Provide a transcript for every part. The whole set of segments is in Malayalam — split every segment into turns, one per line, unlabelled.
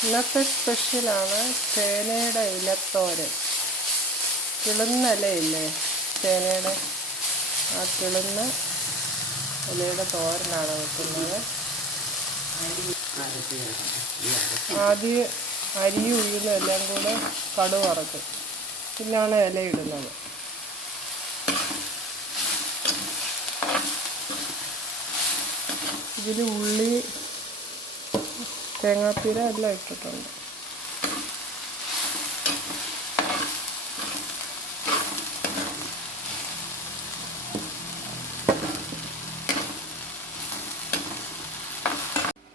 ഇന്നത്തെ സ്പെഷ്യലാണ് ചേനയുടെ ഇലത്തോരൻ കിളുന്ന ഇലയില്ലേ ചേനയുടെ? ആ കിളുന്ന ഇലയുടെ തോരനാണ് വെക്കുന്നത്. ആദ്യം അരി ഉഴുന്നും എല്ലാം കൂടെ കടു വറക്കും പിന്നാണ് ഇലയിടുന്നത് ഇതിൽ ഉള്ളി തേങ്ങാപ്പീര എല്ലാം ഇട്ടിട്ടുണ്ട്.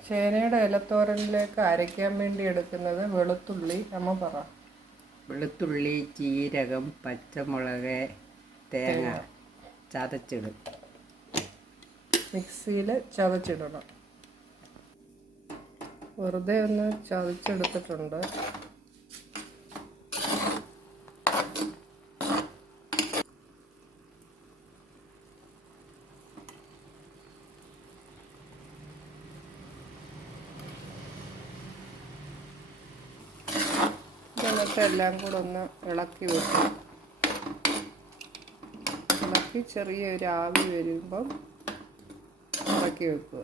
ചേനയുടെ ഇലത്തോരനിലേക്ക് അരയ്ക്കാൻ വേണ്ടി എടുക്കുന്നത് വെളുത്തുള്ളി. അമ്മ പറ.
വെളുത്തുള്ളി ജീരകം പച്ചമുളക് തേങ്ങ ചതച്ചിടും.
മിക്സിയിൽ ചതച്ചിടണം. വെറുതെ ഒന്ന് ചതച്ചെടുത്തിട്ടുണ്ട്. എല്ലാം കൂടെ ഒന്ന് ഇളക്കി വെക്കുക ഇളക്കി ചെറിയൊരു ആവി വരുമ്പം ഇളക്കി വെക്കുക.